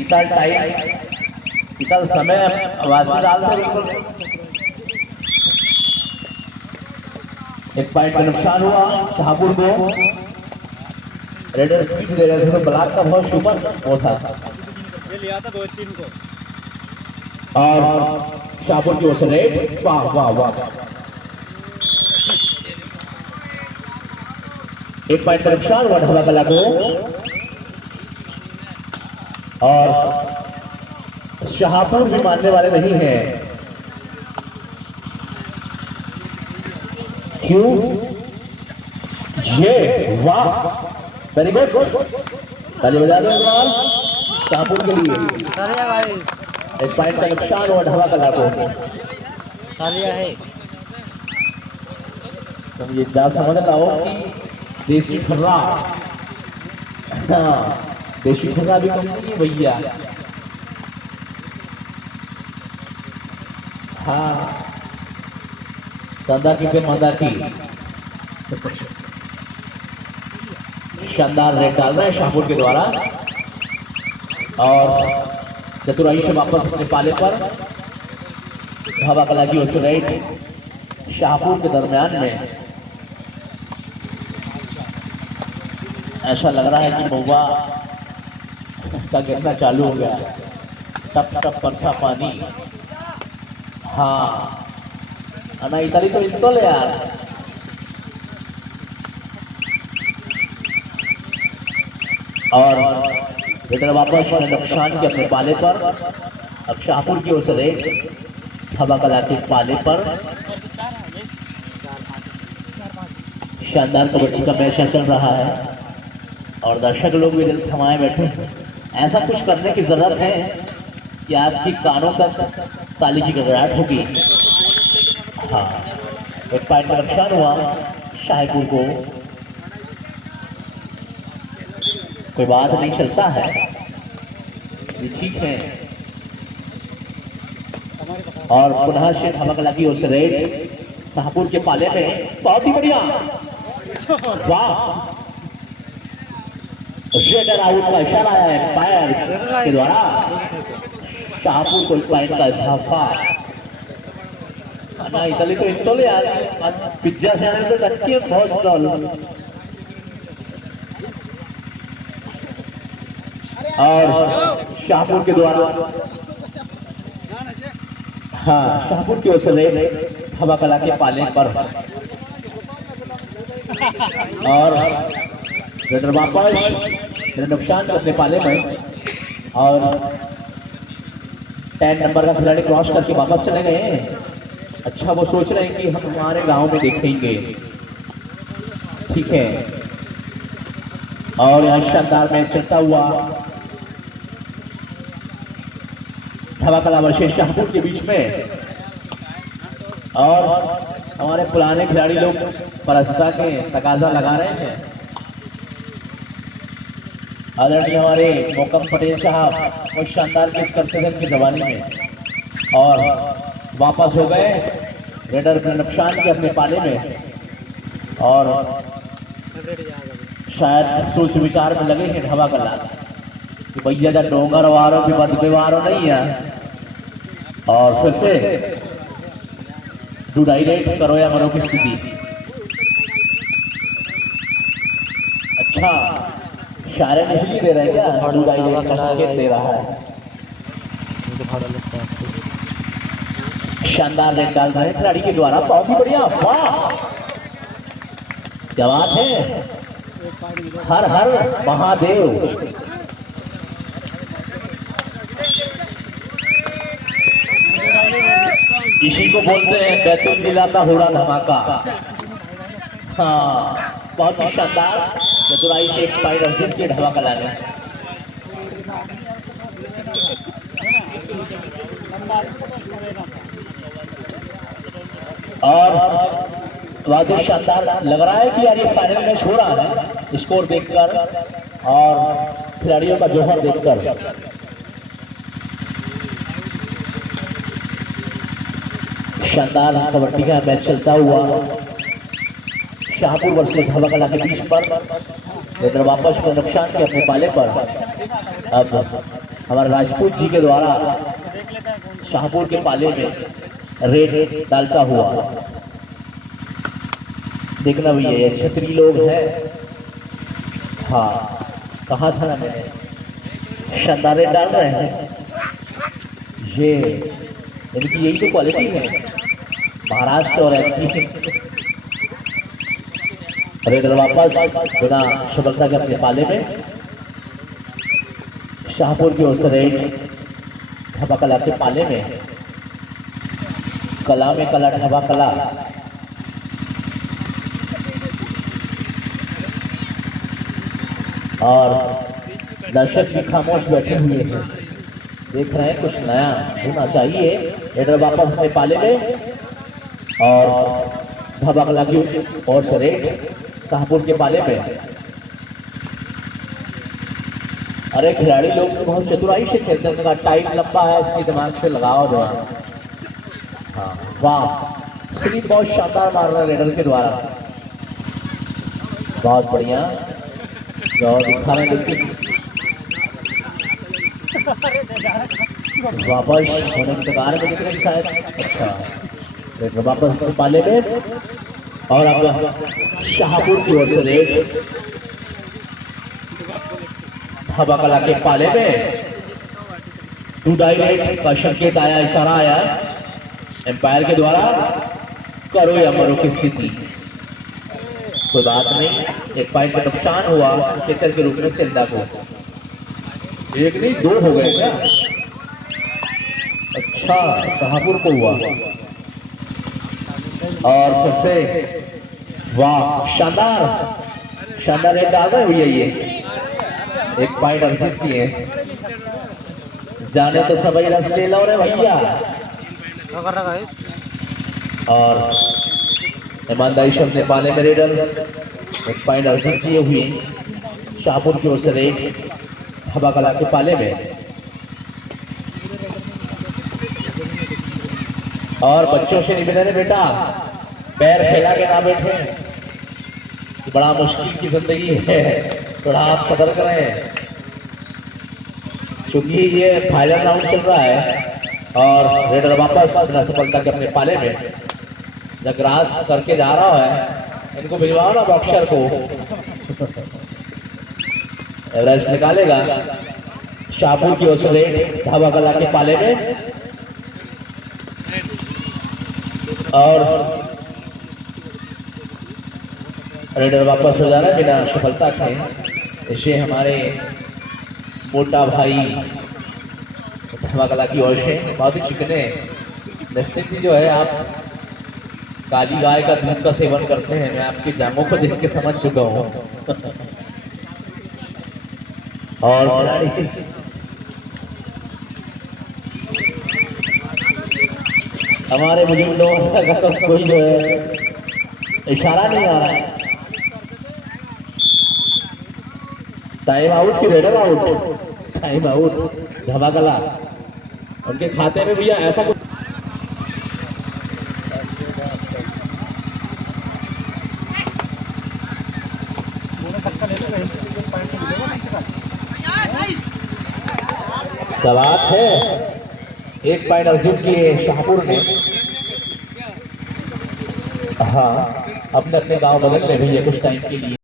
इतना टाइम इतना समय वासी डालते बिल्कुल। एक पॉइंट का नुकसान हुआ शाहपुर को। रेडर पीट दे रहे थे तो ब्लॉक का बहुत सुपर वो था ये लिया था 2-3 को। और शाहपुर की ओर से रेड। वाह वाह वाह, एक पॉइंट का नुकसान हुआ ढाबा कला को। और शाहपुर भी मानने वाले नहीं हैं। क्यों? ये वाह, वेरी गुड, ताली बजा दो शाहपुर के लिए। एक पॉइंट का नुकसान हुआ ढाबा कला को। है तुम ये जा समझ लाओ कि देसी ठर्रा, हाँ देसी ठर्रा भी कम नहीं भैया। हाँ दादा की मादा की शानदार रेड डाल रहा है शाहपुर के द्वारा। और चतुराई से वापस अपने पाले पर ढाबा कला की ओर से रेड शाहपुर के दरमियान में। ऐसा लग रहा है कि महुआ का गिरना चालू हो गया, टप टप बरसा पानी। हाँ अना इताली तो इंस्टॉल है यार। और इधर वापस नुकसान के अपने पाले पर। अब शाहपुर की ओर से रेड ढाबा कला के पाले पर। शानदार कबड्डी का मैच चल रहा है और दर्शक लोग भी दिल थमाए बैठे हैं। ऐसा कुछ करने की जरूरत है कि आपकी कानों तक ताली की गड़गड़ाहट होगी। हाँ एक पॉइंट का नुकसान हुआ शाहपुर को। कोई बात नहीं, चलता है, ये ठीक है। और पुनः से ढाबा कला की ओर से रेड शाहपुर के पाले में। बहुत ही बढ़िया, वाह, रेडर आउट का इशारा है फायर के द्वारा। शाहपुर को पॉइंट का इजाफा। ना इताली तो इंस्टॉल यार, पिज्जा से आने तो रखी है बहुत स्टॉल। और शाहपुर के द्वारा, हाँ शाहपुर की ओर से रेड ढाबा कला के पाले पर। और रेडर वापस नुकसान करने पाले में। और 10 नंबर का खिलाड़ी क्रॉस करके वापस चले गए। अच्छा वो सोच रहे हैं कि हम हमारे गांव में देखेंगे, ठीक है। और यहाँ शानदार मैच चलता हुआ ढाबा कला वर्सेस शाहपुर के बीच में। और हमारे पुराने खिलाड़ी लोग परस्ता के तकाजा लगा रहे हैं। आदरणीय हमारे मोकम पटेल साहब वो शानदार पिच करते थे उनकी जवानी में और वापस हो गए रेडर के नुकसान के अपने पाले में। और शायद सोच विचार में लगे हैं ढाबा कला कि भैया जब डोंगर वारों भी बद व्यवहारों नहीं है। और फिर से डू डायरेक्ट करो या मरो की स्थिति। अच्छा इशारे में इसलिए दे रहा है क्या? डू डायरेक्ट का संकेत दे रहा है। शानदार रेड डाल रहे खिलाड़ी के द्वारा, बहुत ही बढ़िया, वाह क्या बात है। हर हर महादेव। इसी को बोलते हैं बैतूल जिला का होड़ा धमाका। हाँ बहुत ही शानदार चतुराई से एक पॉइंट अर्जित किया ढाबा कला ने। और वाकई शानदार लग रहा है कि यार ये फाइनल मैच हो रहा है स्कोर देखकर और खिलाड़ियों का जौहर देखकर। शानदार कबड्डी का मैच चलता हुआ शाहपुर वर्सेस ढाबा कला के बीच पर। लेकिन वापस को नुकसान के अपने पाले पर। अब हमारे राजपूत जी के द्वारा शाहपुर के पाले में रेड डालता हुआ। देखना भैया ये छतरी लोग हैं। हाँ कहा था ना मैंने, शानदार रेड डाल रहे हैं ये, इनकी यही तो क्वालिटी है महाराष्ट्र और एमपी। रेडर वापस बिना सफलता के अपने पाले में। शाहपुर की ओर से रेड ढाबा कला के पाले में। कला में कला, ढाबा कला। और दर्शक भी खामोश बैठे हुए हैं, देख रहे हैं कुछ नया होना चाहिए। रेडर वापस अपने पाले में और ढाबा कला की ओर से रेड शाहपुर के पाले में। अरे खिलाड़ी लोग तो बहुत चतुराई से खेलते हैं, उनका टाइम लंबा है, इसके दिमाग से लगाओ जो है। हाँ वाह, स्लिप बहुत शानदार मार रहा है रेडर के द्वारा, बहुत बढ़िया जो दिखा रहे हैं। लेकिन वापस होने की कगार में दिख रहे हैं शायद। अच्छा रेडर वापस पाले में और अब शाहपुर की ओर से रेड ढाबा कला के पाले में। 2 डायरेक्ट का संकेत आया, इशारा आया एम्पायर के द्वारा, करो या मरो की स्थिति। कोई बात नहीं, एक पॉइंट का नुकसान हुआ कैचर के रूप में सिल्डा को। एक नहीं 2 हो गए क्या? अच्छा शाहपुर को हुआ। और फिर से वाह शानदार शानदार रेड डाल रहे हुई है ये, एक पॉइंट अर्जित किए। जाने तो सभी रस ले लो रे भैया। और ईमानदारी शब्द ने पाले में रेडर एक पॉइंट अर्जित किए हुए शाहपुर की ओर से रेड ढाबा कला के पाले में। और बच्चों से निवेदन है बेटा, पैर फैला के ना बैठे, बड़ा मुश्किल की जिंदगी है, थोड़ा आप सतर्क रहें क्योंकि ये फाइनल राउंड चल रहा है। और रेडर वापस बिना सफलता के अपने पाले में जब ग्रास करके जा रहा है। इनको भिजवाओ ना बॉक्सर को, एवरेज निकालेगा। शाहपुर की ओर से रेड ढाबा कला के पाले में और रेडर वापस हो जा रहा है बिना सफलता के। इसे हमारे मोटा भाई ढाबा कला की ओर से बहुत ही चिकने। निश्चित ही जो है आप काली गाय का दूध का सेवन करते हैं, मैं आपकी जामों को देख के समझ चुका हूँ। और हमारे बुजुर्ग लोगों का तो कोई जो है इशारा नहीं आ रहा है। टाइम आउट की raider out, time out dhaba कला। उनके खाते में भैया ऐसा कुछ बात है। एक पॉइंट अर्जुन किए शाहपुर ने। हाँ अपने अपने गांव बगल में भी कुछ टाइम के लिए